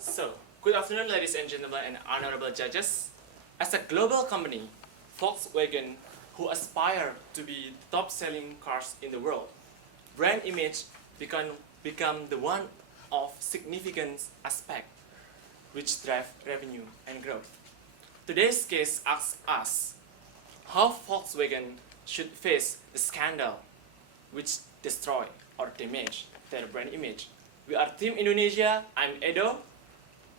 So, good afternoon, ladies and gentlemen, and honorable judges. As a global company, Volkswagen, who aspire to be the top-selling cars in the world, brand image become the one of significant aspect which drive revenue and growth. Today's case asks us how Volkswagen should face the scandal which destroy or damage their brand image. We are Team Indonesia. I'm Edo.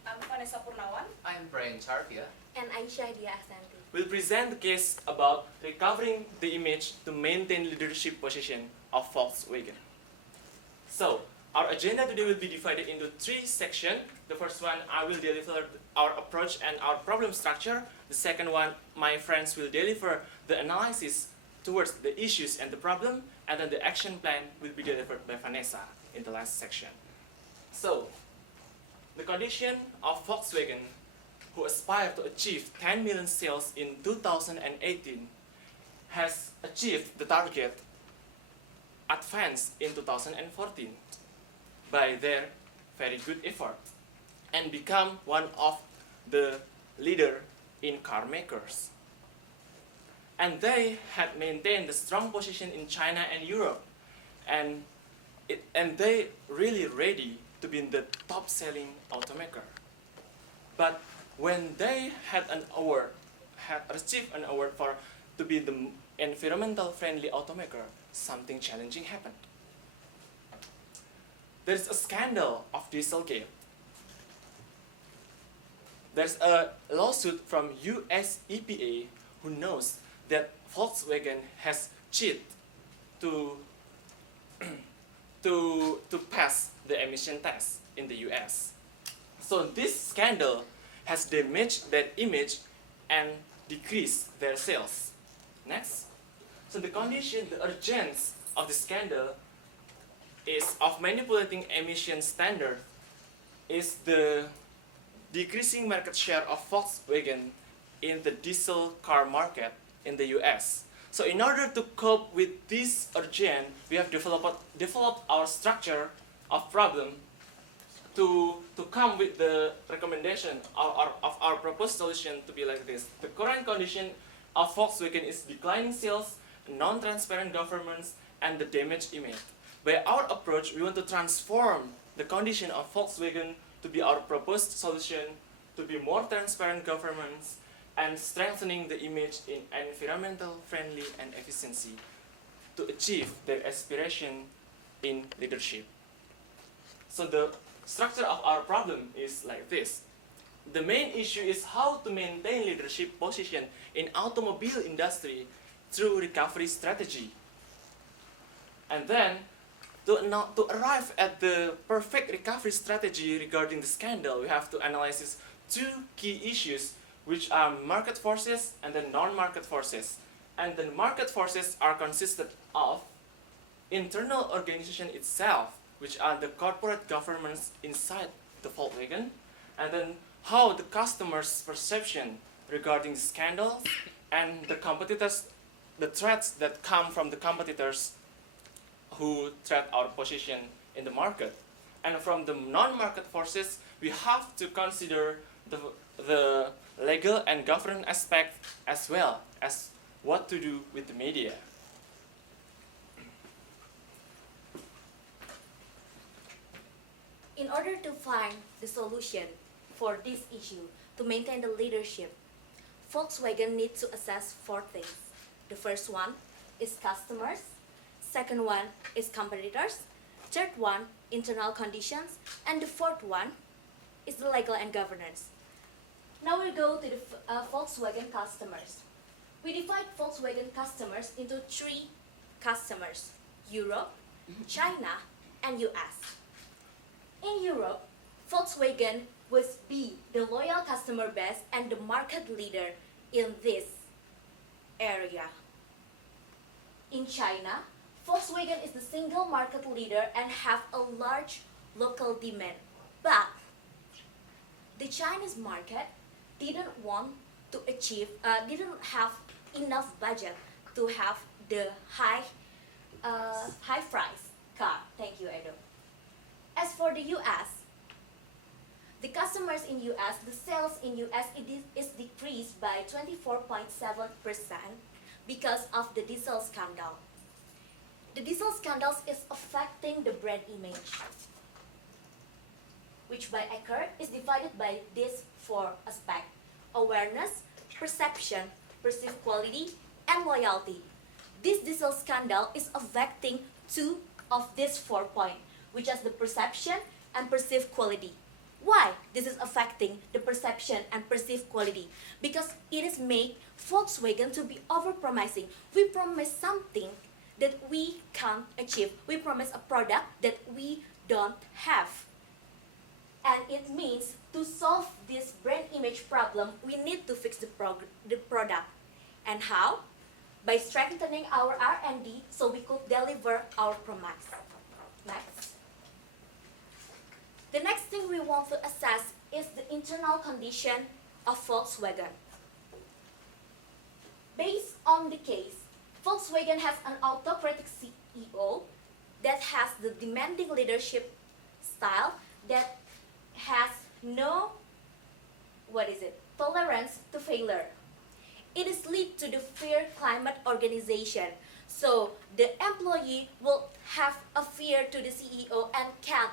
I'm Vanessa Purnawan. I'm Brian Charvia. And Aisyah Dia Asanti. We'll present the case about recovering the image to maintain leadership position of Volkswagen. So, our agenda today will be divided into three sections. The first one, I will deliver our approach and our problem structure. The second one, my friends will deliver the analysis towards the issues and the problem. And then the action plan will be delivered by Vanessa in the last section. So, the condition of Volkswagen, who aspire to achieve 10 million sales in 2018, has achieved the target advanced in 2014 by their very good effort and become one of the leader in car makers. And they had maintained a strong position in China and Europe, and they really ready to be the top-selling automaker. But when they had received an award for to be the environmental friendly automaker, something challenging happened. There's a scandal of Dieselgate. There's a lawsuit from US EPA who knows that Volkswagen has cheated to pass the emission test in the US. So this scandal has damaged their image and decreased their sales. Next. So the condition, the urgency of the scandal is of manipulating emission standard is the decreasing market share of Volkswagen in the diesel car market in the US. So in order to cope with this urgent, we have developed our structure of problem to come with the recommendation of our proposed solution to be like this. The current condition of Volkswagen is declining sales, non-transparent governance, and the damaged image. By our approach, we want to transform the condition of Volkswagen to be our proposed solution to be more transparent governance and strengthening the image in environmental friendly and efficiency to achieve their aspiration in leadership. So the structure of our problem is like this. The main issue is how to maintain leadership position in automobile industry through recovery strategy. And then to arrive at the perfect recovery strategy regarding the scandal, we have to analyze two key issues, which are market forces and the non-market forces. And the market forces are consisted of internal organization itself, which are the corporate governments inside the Volkswagen, and then how the customers' perception regarding scandals and the competitors, the threats that come from the competitors who threat our position in the market. And from the non-market forces, we have to consider the legal and governance aspect as well as what to do with the media. In order to find the solution for this issue to maintain the leadership, Volkswagen needs to assess four things. The first one is customers, second one is competitors, third one internal conditions, and the fourth one is the legal and governance. Now we'll go to the Volkswagen customers. We divide Volkswagen customers into three customers: Europe, China, and US. In Europe, Volkswagen will be the loyal customer base and the market leader in this area. In China, Volkswagen is the single market leader and have a large local demand. But the Chinese market didn't have enough budget to have the high price car. Thank you, Edo. As for the US, the customer US, the sales in US is decreased by 24.7% because of the diesel scandal. The diesel scandals is affecting the brand image, which by occur is divided by these four aspects: awareness, perception, perceived quality, and loyalty. This diesel scandal is affecting two of these 4 points, which is the perception and perceived quality. Why this is affecting the perception and perceived quality? Because it is make Volkswagen to be over-promising. We promise something that we can't achieve. We promise a product that we don't have. And it means to solve this brand image problem, we need to fix the product. And how? By strengthening our R&D so we could deliver our promise. Next. The next thing we want to assess is the internal condition of Volkswagen. Based on the case, Volkswagen has an autocratic CEO that has the demanding leadership style that has no, tolerance to failure. It is lead to the fear climate organization. So the employee will have a fear to the CEO and can't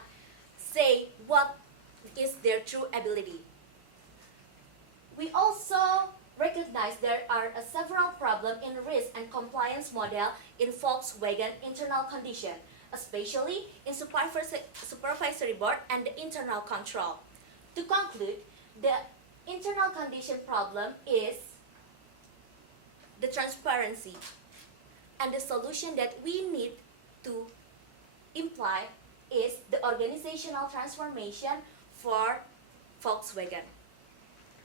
say what is their true ability. We also recognize there are several problems in risk and compliance model in Volkswagen internal condition, especially in supervisory board and the internal control. To conclude, the internal condition problem is the transparency, and the solution that we need to imply is the organizational transformation for Volkswagen.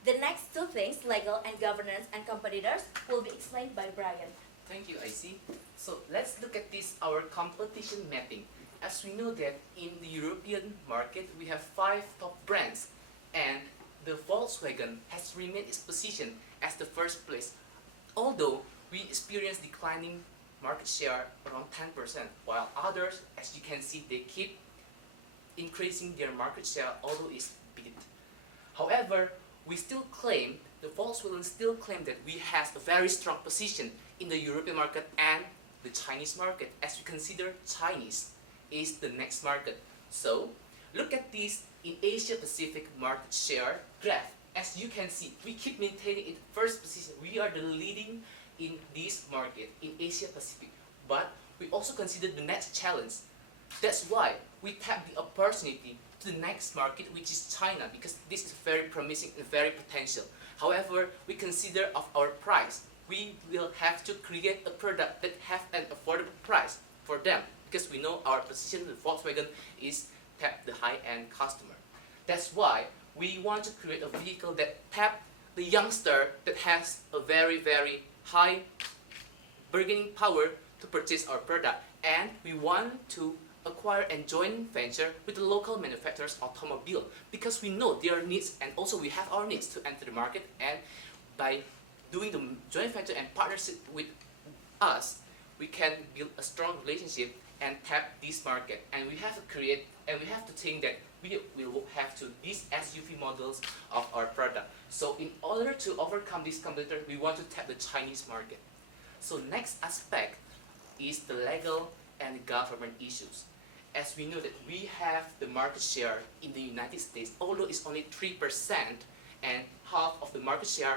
The next two things, legal and governance and competitors, will be explained by Brian. Thank you, IC. So let's look at this, our competition mapping. As we know that in the European market, we have 5 top brands, and the Volkswagen has remained its position as the first place. Although we experience declining market share around 10%, while others, as you can see, they keep increasing their market share, although it's big. However, we still claim, the Volkswagen still claim that we have a very strong position in the European market and the Chinese market, as we consider Chinese is the next market. So, look at this in Asia Pacific market share graph. As you can see, we keep maintaining in first position. We are the leading in this market in Asia Pacific. But we also consider the next challenge. That's why we tap the opportunity to the next market, which is China, because this is very promising and very potential. However, we consider of our price. We will have to create a product that have an affordable price for them, because we know our position with Volkswagen is tap the high-end customer. That's why we want to create a vehicle that tap the youngster that has a very, very high bargaining power to purchase our product. And we want to acquire and join venture with the local manufacturers automobile, because we know their needs and also we have our needs to enter the market, and by doing the joint venture and partnership with us, we can build a strong relationship and tap this market. And we have to create, and we have to think that we will have to these SUV models of our product. So in order to overcome this competitor, we want to tap the Chinese market. So next aspect is the legal and government issues. As we know that we have the market share in the United States, although it's only 3%, and half of the market share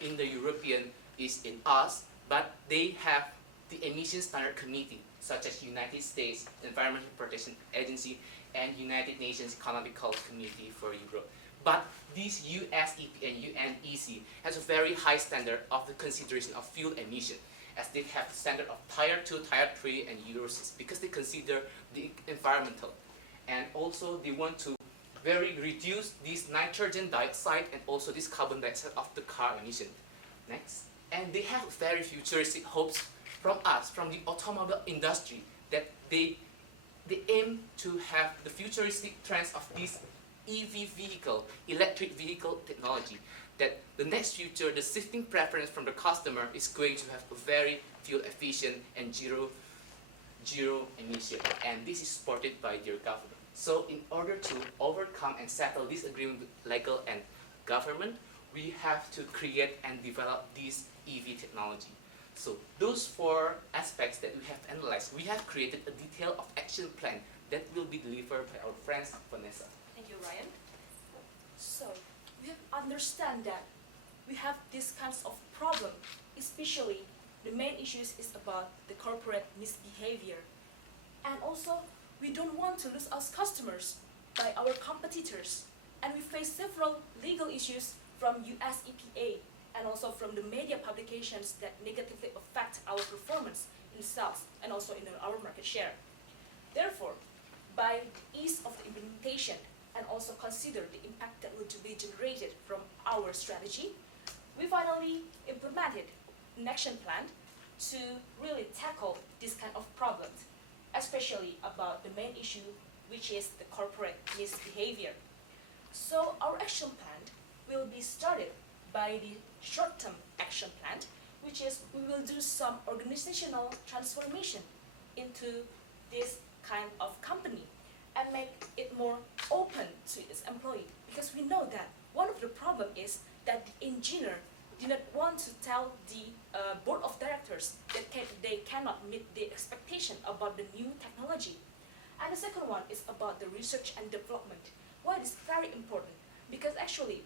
in the European is in us, but they have the emission standard committee, such as United States Environmental Protection Agency and United Nations Economical Committee for Europe. But this USEP and UNEC has a very high standard of the consideration of fuel emission, as they have standard of Tier 2, Tier 3, and Euro 6, because they consider the environmental. And also they want to very reduce this nitrogen dioxide and also this carbon dioxide of the car emission. Next. And they have very futuristic hopes from us, from the automobile industry, that they aim to have the futuristic trends of this EV vehicle, electric vehicle technology, that the next future, the shifting preference from the customer is going to have a very fuel efficient and zero zero emission, and this is supported by their government. So in order to overcome and settle this agreement with legal and government, we have to create and develop this EV technology. So those four aspects that we have analyzed, we have created a detail of action plan that will be delivered by our friends Vanessa. Thank you, Ryan. So, we have understand that we have these kinds of problem, especially the main issues is about the corporate misbehavior. And also, we don't want to lose our customers by our competitors. And we face several legal issues from US EPA and also from the media publications that negatively affect our performance in sales and also in our market share. Therefore, by ease of the implementation and also consider the impact that will be generated from our strategy, we finally implemented an action plan to really tackle this kind of problems, especially about the main issue, which is the corporate misbehavior. So our action plan will be started by the short-term action plan, which is we will do some organizational transformation into this kind of company and make it more open to its employee. Because we know that one of the problem is that the engineer did not want to tell the board of directors that they cannot meet the expectation about the new technology. And the second one is about the research and development. Why it is very important? Because actually,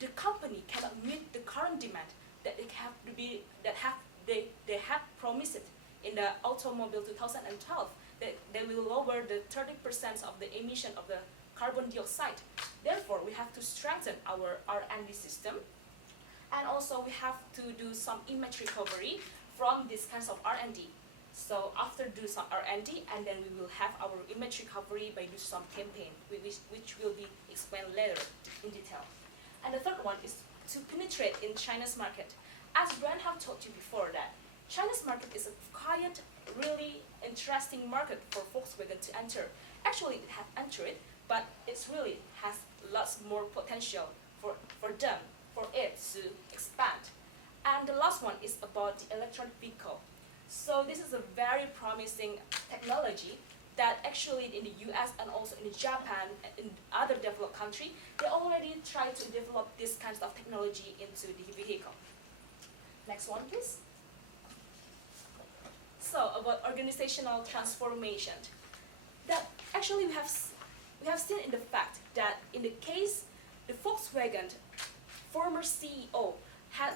the company cannot meet the current demand that they have promised in the automobile 2012 that they will lower the 30% of the emission of the carbon dioxide. Therefore, we have to strengthen our R&D system, and also we have to do some image recovery from these kinds of R&D. So after do some R&D, and then we will have our image recovery by do some campaign, which will be explained later in detail. And the third one is to penetrate in China's market. As Brian have told you before that China's market is a quite really interesting market for Volkswagen to enter. Actually, it has entered, but it really has lots more potential for them, for it to expand. And the last one is about the electric vehicle. So this is a very promising technology that actually in the US and also in Japan and in other developed countries, they already try to develop this kinds of technology into the vehicle. Next one, please. So about organizational transformation, that actually we have seen in the fact that in the case the Volkswagen former CEO had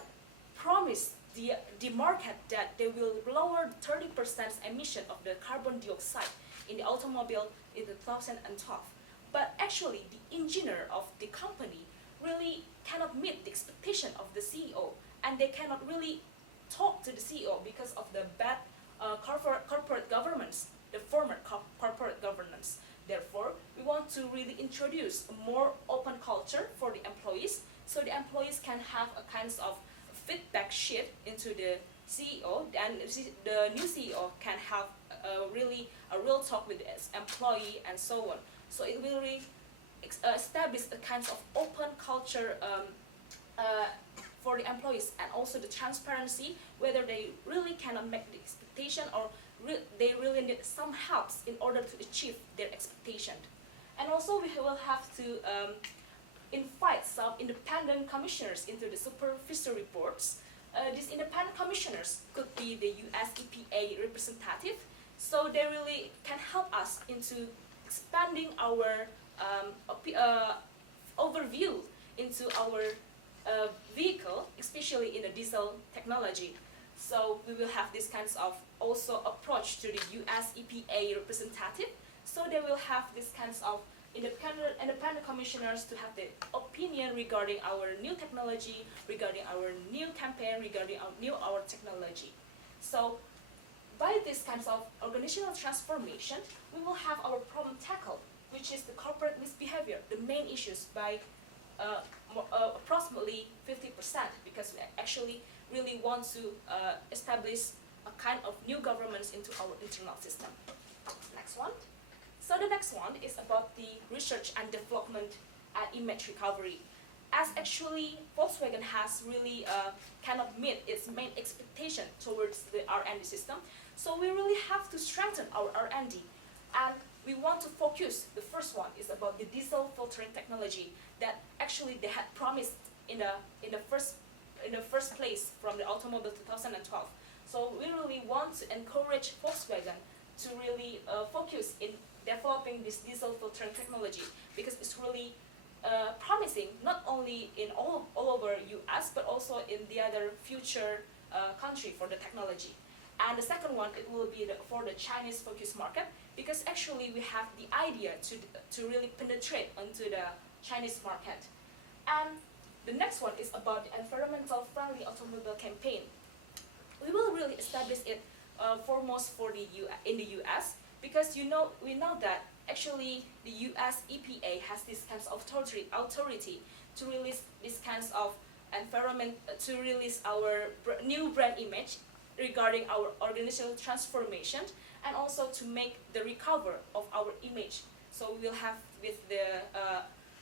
promised the market that they will lower 30% emission of the carbon dioxide in the automobile in 2012. But actually, the engineer of the company really cannot meet the expectation of the CEO, and they cannot really talk to the CEO because of the bad corporate governance, the former corporate governance. Therefore, we want to really introduce a more open culture for the employees, so the employees can have a kind of feedback sheet into the CEO, and the new CEO can have a real talk with its employee and so on. So it will really establish a kind of open culture for the employees, and also the transparency, whether they really cannot make the expectation or they really need some helps in order to achieve their expectation. And also we will have to invite some independent commissioners into the supervisory boards. These independent commissioners could be the US EPA representative, so they really can help us into expanding our overview into our vehicle, especially in the diesel technology. So we will have this kinds of also approach to the US EPA representative, so they will have this kinds of independent commissioners to have the opinion regarding our new technology, regarding our new campaign, regarding our technology. So by this kinds of organizational transformation, we will have our problem tackled, which is the corporate misbehavior, the main issues by approximately 50%, because we actually really want to establish a kind of new governance into our internal system. Next one. So the next one is about the research and development and image recovery. as actually Volkswagen has really cannot meet its main expectation towards the R&D system. So we really have to strengthen our R&D, and we want to focus. The first one is about the diesel filtering technology that actually they had promised in the first place from the Automobile 2012. So we really want to encourage Volkswagen to really focus in developing this diesel filtering technology, because it's really promising not only in all over US but also in the other future country for the technology. And the second one, it will be for the Chinese focused market, because actually we have the idea to really penetrate onto the Chinese market. And the next one is about the environmental friendly automobile campaign. We will really establish it foremost for in the US, because we know that actually the US EPA has this kinds of authority to release these kinds of to release our new brand image regarding our organizational transformation, and also to make the recover of our image. So we will have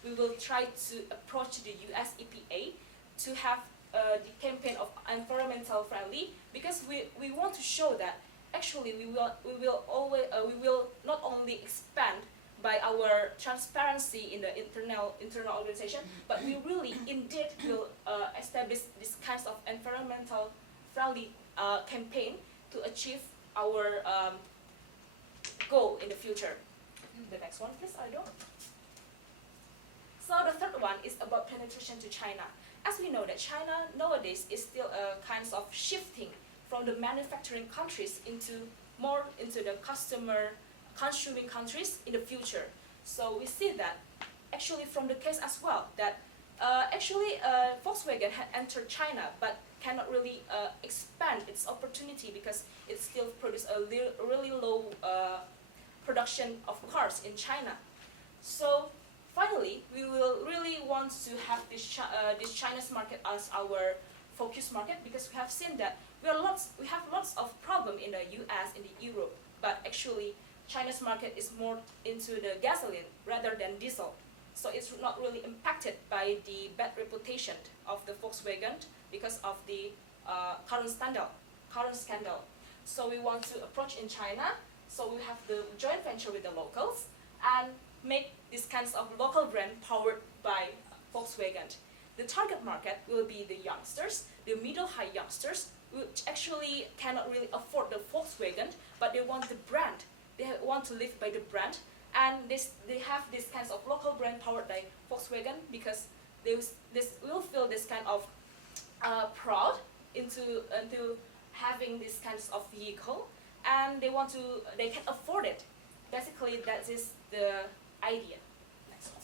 we will try to approach the US EPA to have the campaign of environmental friendly, because we want to show that actually we will not only expand by our transparency in the internal organization, but we really indeed will establish this kinds of environmental friendly campaign to achieve our goal in the future. The next one, please, Aldo. So the third one is about penetration to China. As we know that China nowadays is still kinds of shifting from the manufacturing countries more into the consuming countries in the future. So we see that actually from the case as well that Volkswagen had entered China but cannot really expand its opportunity, because it still produces a really low production of cars in China. So finally, we will really want to have this Chinese market as our focus market, because we have seen that we have lots of problem in the US, in the Europe, but actually China's market is more into the gasoline rather than diesel. So it's not really impacted by the bad reputation of the Volkswagen because of the current scandal. So we want to approach in China. So we have the joint venture with the locals and make these kinds of local brand powered by Volkswagen. The target market will be the youngsters, the middle-high youngsters, which actually cannot really afford the Volkswagen, but they want the brand. They want to live by the brand, and they have this kinds of local brand powered by Volkswagen, because they will feel this kind of proud into having this kinds of vehicle, and they can afford it. Basically, that is the idea. Next one.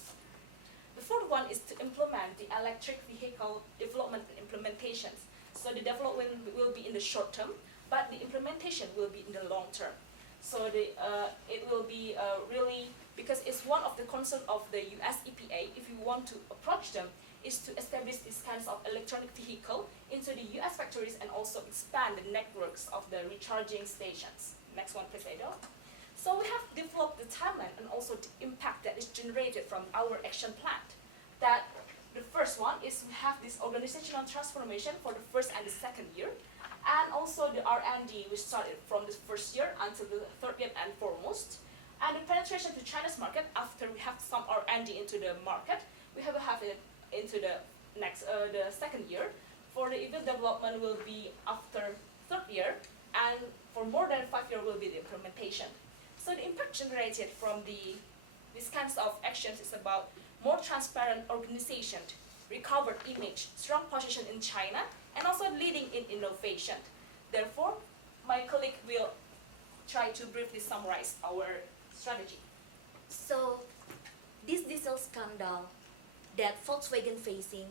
The fourth one is to implement the electric vehicle development and implementations. So the development will be in the short term, but the implementation will be in the long term. So it will be really, because it's one of the concerns of the US EPA, if you want to approach them, is to establish these kinds of electronic vehicle into the US factories and also expand the networks of the recharging stations. Next one, please, Edo. So we have developed the timeline and also the impact that is generated from our action plan. That the first one is we have this organizational transformation for the first and the second year, and also the R&D we started from the first year until the third year and foremost. And the penetration to China's market, after we have some R&D into the market, we have it into the second year. For the EV development will be after third year, and for more than 5 years will be the implementation. So the impact generated from these kinds of actions is about more transparent organization, recovered image, strong position in China, and also leading in innovation. Therefore, my colleague will try to briefly summarize our strategy. So, this diesel scandal that Volkswagen facing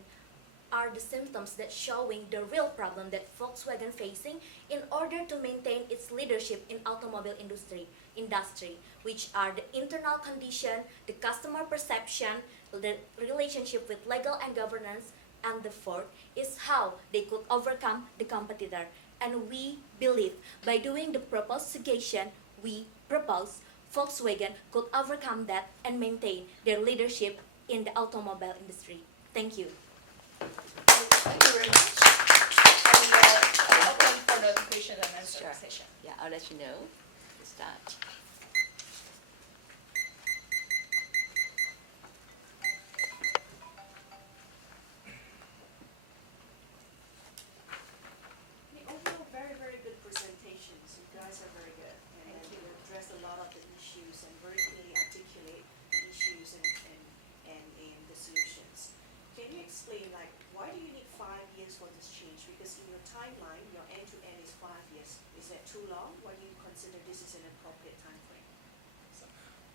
are the symptoms that showing the real problem that Volkswagen facing in order to maintain its leadership in automobile industry, which are the internal condition, the customer perception, the relationship with legal and governance, and the fourth is how they could overcome the competitor. And we believe by doing the proposed suggestion, we propose Volkswagen could overcome that and maintain their leadership in the automobile industry. Thank you. Thank you very much. And I'll open for the question and answer Sure. session. Yeah, I'll let you know. Start. The overall very good presentations. You guys are very good. And you address a lot of the issues and very clearly articulate the issues and the solutions. Can you explain, like, why do you need 5 years for this change? Because in your timeline, your end-to-end is 5 years. Is that too long? Why do you consider this is an appropriate time frame?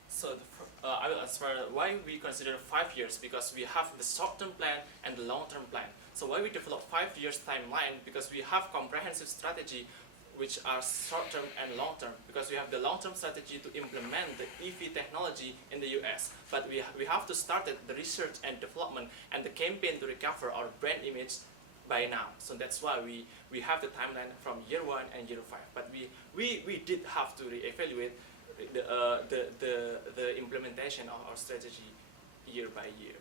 So I will answer why we consider 5 years, because we have the short-term plan and the long-term plan. So why we develop 5 years timeline, because we have comprehensive strategy which are short-term and long-term, because we have the long-term strategy to implement the EV technology in the US, but we have to start the research and development and the campaign to recover our brand image by now. So that's why we have the timeline from year 1 and year 5, but we did have to reevaluate the implementation of our strategy year by year.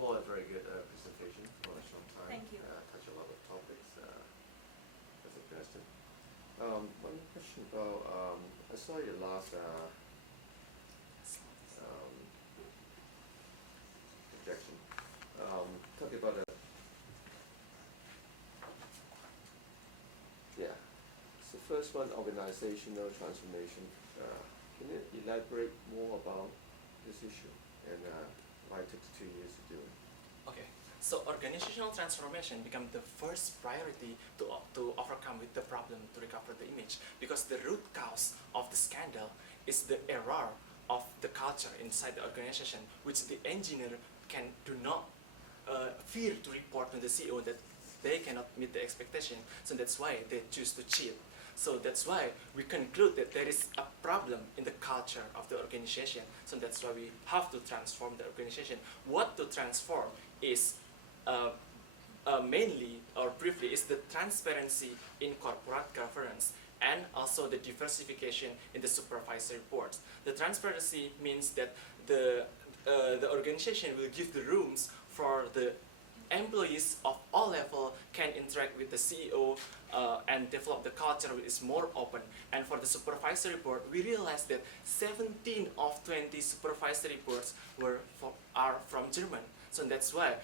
Overall, a very good presentation for a short time. Thank you. Touch a lot of topics. As a question. One question about I saw your last projection. Talking about yeah. So first one, organizational transformation. Can you elaborate more about this issue and why it took 2 years to do it? Okay, so organizational transformation become the first priority to overcome with the problem to recover the image, because the root cause of the scandal is the error of the culture inside the organization, which the engineer do not fear to report to the CEO that they cannot meet the expectation. So that's why they choose to cheat. So that's why we conclude that there is a problem in the culture of the organization. So that's why we have to transform the organization. What to transform is mainly or briefly is the transparency in corporate governance and also the diversification in the supervisory boards. The transparency means that the organization will give the rooms for the employees of all levels can interact with the CEO and develop the culture which is more open. And for the supervisory board, we realized that 17 of 20 supervisory boards are from German. So that's why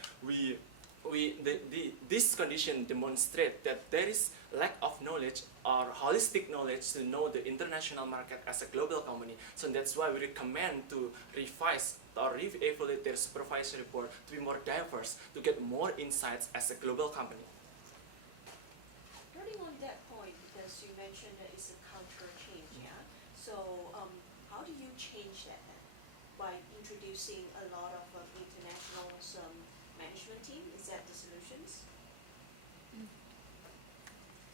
this condition demonstrate that there is lack of knowledge or holistic knowledge to know the international market as a global company. So that's why we recommend to revise or re-evaluate their supervisory board to be more diverse, to get more insights as a global company. Building on that point, because you mentioned that it's a cultural change, yeah? So how do you change that then? By introducing a lot of international management team? Is that the solutions?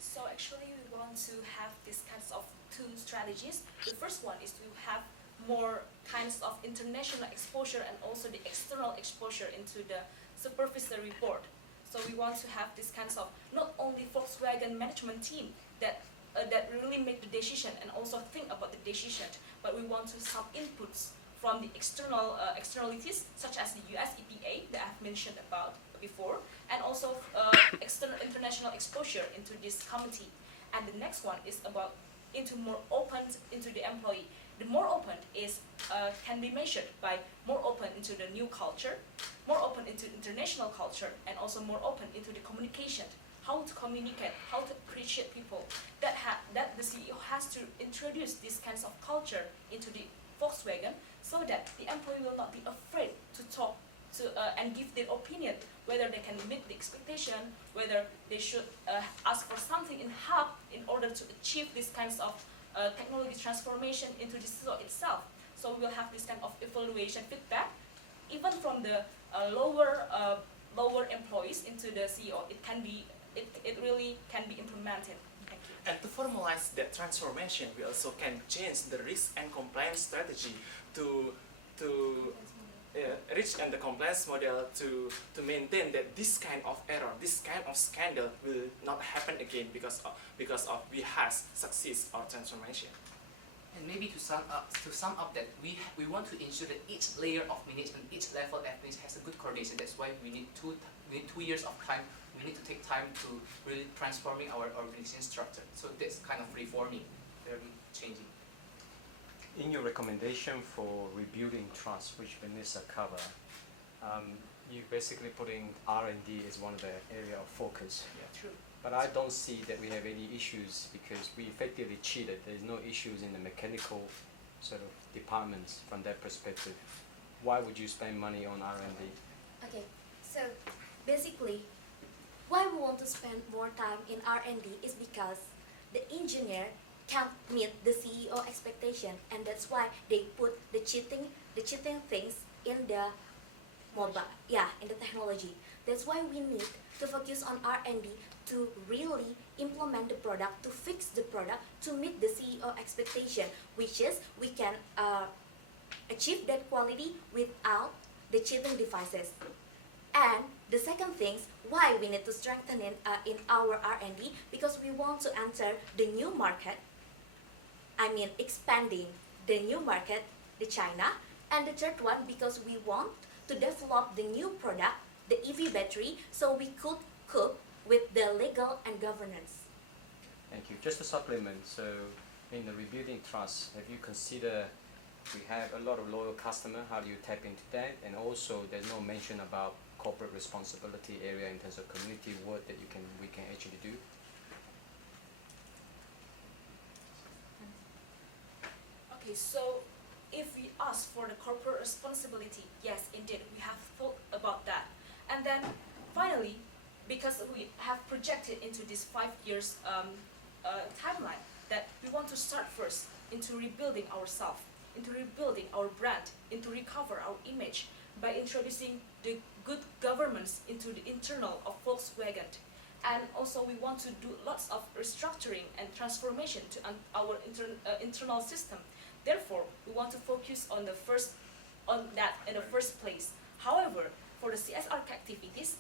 So actually we want to have these kinds of 2 strategies. The first one is to have more kinds of international exposure and also the external exposure into the supervisory board. So we want to have these kinds of not only Volkswagen management team that really make the decision and also think about the decision, but we want to some inputs from the externalities such as the US EPA that I've mentioned about before, and also external international exposure into this committee. And the next one is about more open into the employee. The more open is can be measured by more open into the new culture, more open into international culture, and also more open into the communication. How to communicate, how to appreciate people. That the CEO has to introduce these kinds of culture into the Volkswagen, so that the employee will not be afraid to talk and give their opinion, whether they can meet the expectation, whether they should ask for something in help in order to achieve these kinds of technology transformation into the CEO itself. So we will have this kind of evaluation feedback, even from the lower employees into the CEO. It really can be implemented. Thank you. And to formalize that transformation, we also can change the risk and compliance strategy to risk and the compliance model to maintain that this kind of error, this kind of scandal will not happen again because of we has succeed our transformation. And maybe to sum up that we want to ensure that each layer of management, each level of management has a good coordination. That's why we need 2 years of time. We need to take time to really transforming our organization structure. So that's kind of reforming, very changing. In your recommendation for rebuilding trust, which Vanessa covered, you basically putting R&D as one of the area of focus. Yeah, true. But I don't see that we have any issues because we effectively cheated. There's no issues in the mechanical sort of departments from that perspective. Why would you spend money on R&D? Okay, so basically, why we want to spend more time in R&D is because the engineer can't meet the CEO expectation, and that's why they put the cheating things in the mobile, in the technology. That's why we need to focus on R&D to really implement the product, to fix the product, to meet the CEO expectation, which is we can achieve that quality without the cheating devices. And the second thing, why we need to strengthen in our R&D, because we want to enter the new market. I mean, expanding the new market, the China. And the third one, because we want to develop the new product, the EV battery, so we could cope with the legal and governance. Thank you. Just to supplement, so in the rebuilding trust, have you considered we have a lot of loyal customer, how do you tap into that? And also there's no mention about corporate responsibility area in terms of community work that we can actually do. Okay, so if we ask for the corporate responsibility, yes, indeed, we have thought about that. And then finally, because we have projected into this 5 years timeline, that we want to start first into rebuilding ourselves, into rebuilding our brand, into recover our image by introducing the good governance into the internal of Volkswagen. And also we want to do lots of restructuring and transformation to our internal system. Therefore, we want to focus on that in the first place. However, for the CSR activities,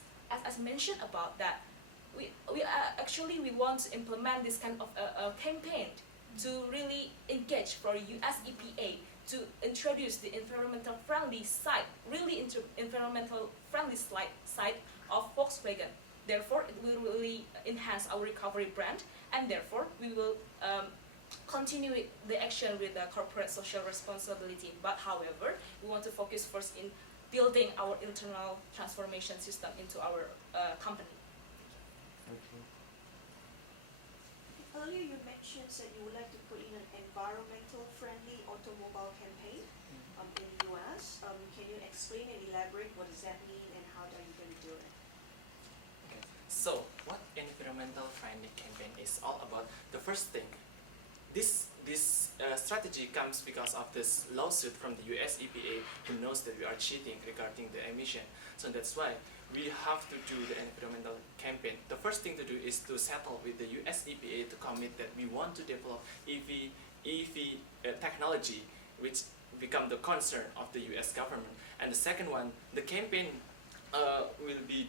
as mentioned about that, we want to implement this kind of a campaign to really engage for US EPA to introduce the environmental friendly side, environmental friendly side of Volkswagen. Therefore, it will really enhance our recovery brand, and therefore we will continue the action with the corporate social responsibility. But however, we want to focus first in building our internal transformation system into our company. Earlier you mentioned that you would like to put in an environmental friendly automobile campaign in the US. Can you explain and elaborate what does that mean and how are you going to do it? Okay. So, what environmental friendly campaign is all about? The first thing, this strategy comes because of this lawsuit from the US EPA, who knows that we are cheating regarding the emission. So that's why we have to do the environmental campaign. The first thing to do is to settle with the US EPA to commit that we want to develop EV technology, which become the concern of the US government. And the second one, the campaign will be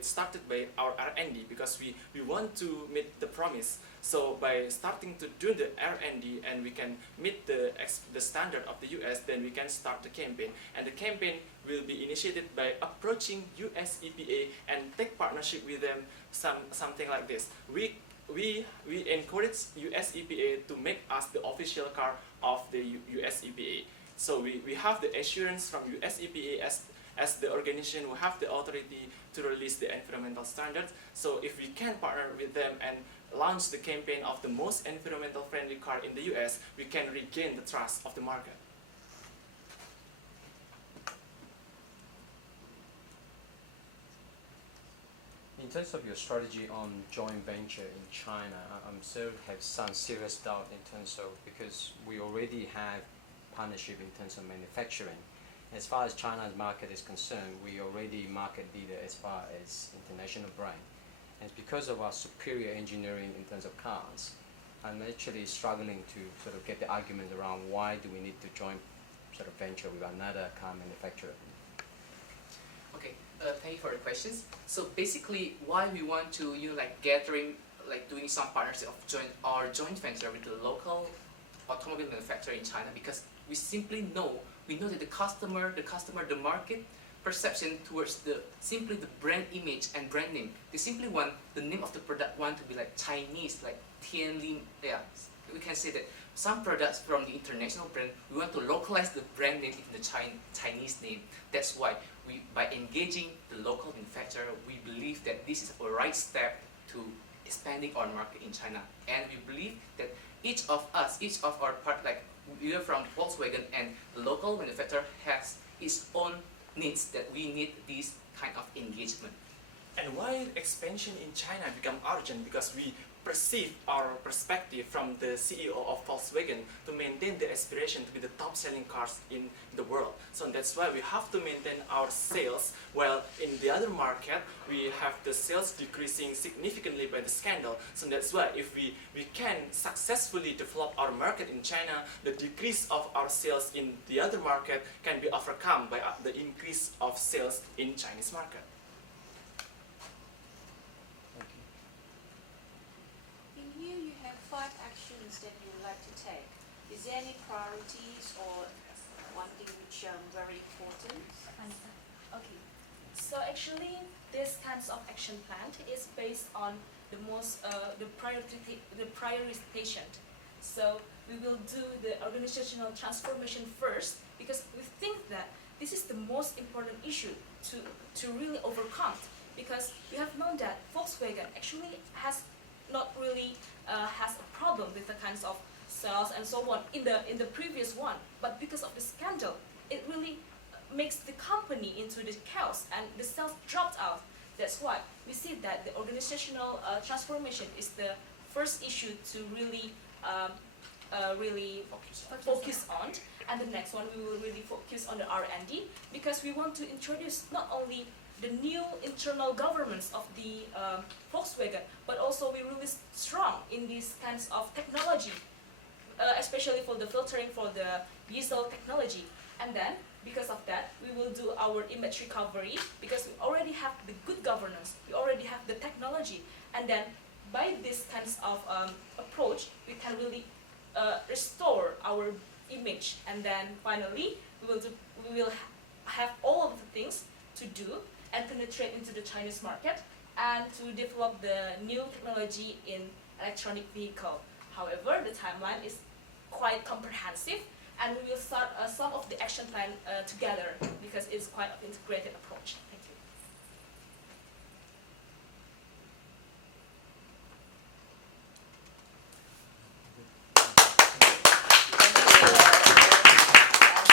started by our R&D, because we want to meet the promise. So by starting to do the R&D and we can meet the standard of the US, then we can start the campaign. And the campaign will be initiated by approaching US EPA and take partnership with them, something like this. We encourage US EPA to make us the official car of the US EPA. So we have the assurance from US EPA as the organization who have the authority to release the environmental standards. So if we can partner with them and launch the campaign of the most environmental friendly car in the US, we can regain the trust of the market. In terms of your strategy on joint venture in China, I'm still have some serious doubt in terms of, because we already have partnership in terms of manufacturing. As far as China's market is concerned, we already market leader as far as international brand. And because of our superior engineering in terms of cars, I'm actually struggling to sort of get the argument around why do we need to join sort of venture with another car manufacturer. Okay, thank you for the questions. So basically, why we want to gathering, doing some partnership of joint venture with the local automobile manufacturer in China because we simply know, we know that the customer, the market perception towards simply the brand image and brand name. They simply want the name of the product want to be like Chinese, like Tianlin. Yeah, we can say that some products from the international brand, we want to localize the brand name in the Chinese name. That's why by engaging the local manufacturer, we believe that this is a right step to expanding our market in China. And we believe that each of our part, like we are from Volkswagen, and the local manufacturer has its own needs that we need this kind of engagement. And why expansion in China become urgent? Because we perceive our perspective from the CEO of Volkswagen to maintain the aspiration to be the top selling cars in the world. So that's why we have to maintain our sales, while in the other market we have the sales decreasing significantly by the scandal. So that's why if we can successfully develop our market in China, the decrease of our sales in the other market can be overcome by the increase of sales in Chinese market. Thank you. In here you have 5 actions that you would like to take. Is there any priorities or one thing which very important? Okay, so actually this kinds of action plan is based on the most the prioritization. So we will do the organizational transformation first because we think that this is the most important issue to really overcome, because we have known that Volkswagen actually has not really has a problem with the kinds of sales and so on in the previous one, but because of the scandal, it really makes the company into the chaos and the sales dropped out. That's why we see that the organizational transformation is the first issue to really focus on. And the next one we will really focus on the R&D, because we want to introduce not only the new internal governance of the Volkswagen, but also we're really strong in these kinds of technology, especially for the filtering for the diesel technology. And then because of that, we will do our image recovery, because we already have the good governance, we already have the technology, and then by this kinds of approach, we can really restore our image. And then finally, we will have all of the things to do and penetrate into the Chinese market and to develop the new technology in electronic vehicle. However, the timeline is quite comprehensive, and we will start some of the action plan together because it's quite an integrated approach. Thank you.